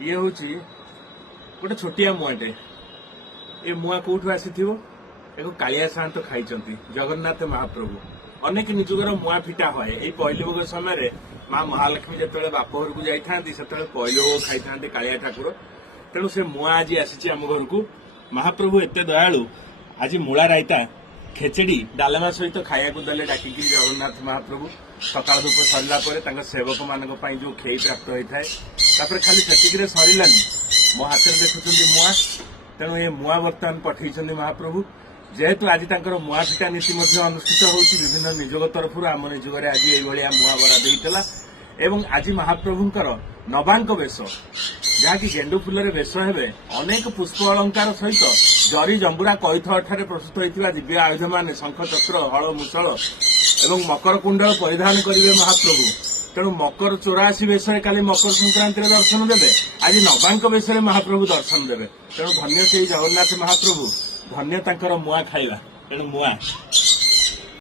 ये हूँ गोटे छोटिया मुआटे ये मुआ कौटू आसी एक कालिया साण तो खाई जगन्नाथ महाप्रभु अनेक निजुगर मुआ फिटा हुए यही पहली भोग समय माँ महालक्ष्मी जो बाप घर को जाती से पहली भोग खाई था कालिया ठाकुर तेणु से मुआ आज आसी आम घर को महाप्रभु एत दयालु आज मूला रायता खेचेड़ी डालमा सहित खाया देले डाक जगन्नाथ महाप्रभु सकाल धूप सरला सेवक मान जो खेई प्राप्त होता है खाली से सरलानी मो हाथ में देखुं मुआ तेणु ये मुआ बर्तमान पठे महाप्रभु जेहेतु आज मुआ फिटा नीति अनुष्ठित होती विभिन्न निजोग तरफ आम निजोग आज ये मुआ बरा देता एवं आज महाप्रभुंकर नवांक वेश जहाँकि गेंडु फुल वेश हे अनेक पुष्प अलंकार सहित जरी जंबुरा कईथ ठारे प्रस्तुत होता दिव्य आयुध मान शंख चक्र हल मुसल एवं मकर कुंडल परिधान करेंगे महाप्रभु तेणु मकर 84 वेश काली मकर संक्रांति दर्शन देवे आज नवांक वेश महाप्रभु दर्शन देवे तेणु धन्य से जगन्नाथ महाप्रभु धन्य मुआ खाइबा तेणु मुआ